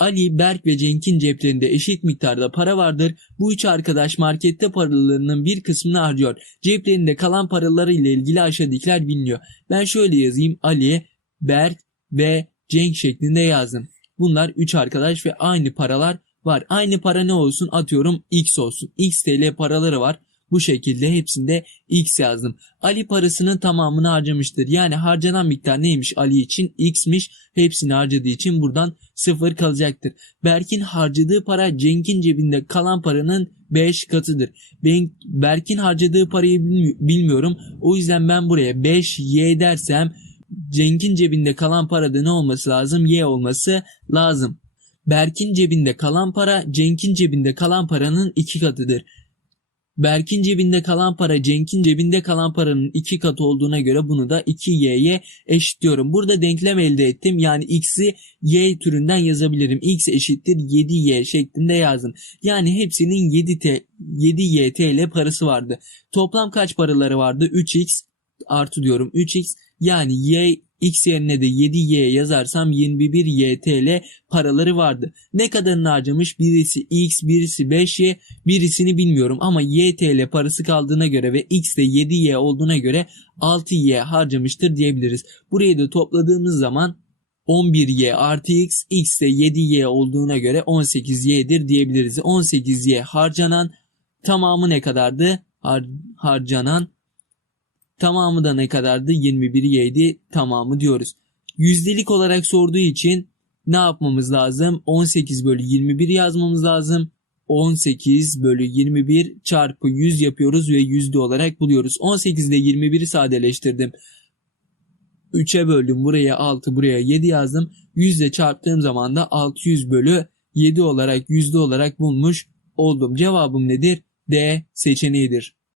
Ali, Berk ve Cenk'in ceplerinde eşit miktarda para vardır. Bu üç arkadaş markette paralarının bir kısmını harcıyor. Ceplerinde kalan paraları ile ilgili aşağıdakiler biliniyor. Ben şöyle yazayım. Ali, Berk ve Cenk şeklinde yazdım. Bunlar üç arkadaş ve aynı paralar var. Aynı para ne olsun? Atıyorum X olsun. X TL paraları var. Bu şekilde hepsinde X yazdım. Ali parasının tamamını harcamıştır. Yani harcanan miktar neymiş Ali için? X'miş. Hepsini harcadığı için buradan sıfır kalacaktır. Berk'in harcadığı para Cenk'in cebinde kalan paranın 5 katıdır. Ben, Berk'in harcadığı parayı bilmi- bilmiyorum. O yüzden ben buraya 5Y dersem Cenk'in cebinde kalan parada ne olması lazım? Y olması lazım. Berk'in cebinde kalan para Cenk'in cebinde kalan paranın iki katıdır. Berk'in cebinde kalan para Cenk'in cebinde kalan paranın iki katı olduğuna göre bunu da 2y'ye eşitliyorum. Burada denklem elde ettim. Yani x'i y türünden yazabilirim. x eşittir 7y şeklinde yazdım. Yani hepsinin 7t 7y TL parası vardı. Toplam kaç paraları vardı? 3x artı diyorum 3x yani y x yerine de 7y yazarsam 21y TL paraları vardı. Ne kadarını harcamış? Birisi x, birisi 5y, birisini bilmiyorum ama y TL parası kaldığına göre ve x de 7y olduğuna göre 6y harcamıştır diyebiliriz. Burayı da topladığımız zaman 11y artı x, x de 7y olduğuna göre 18y'dir diyebiliriz. 18y harcanan tamamı ne kadardı? Har- harcanan tamamı da ne kadardı? 21y'ydi tamamı diyoruz. Yüzdelik olarak sorduğu için ne yapmamız lazım? 18 bölü 21 yazmamız lazım. 18 bölü 21 çarpı 100 yapıyoruz ve yüzde olarak buluyoruz. 18 ile 21'i sadeleştirdim. 3'e böldüm buraya 6 buraya 7 yazdım. 100 ile çarptığım zaman da 600 bölü 7 olarak yüzde olarak bulmuş oldum. Cevabım nedir? D seçeneğidir.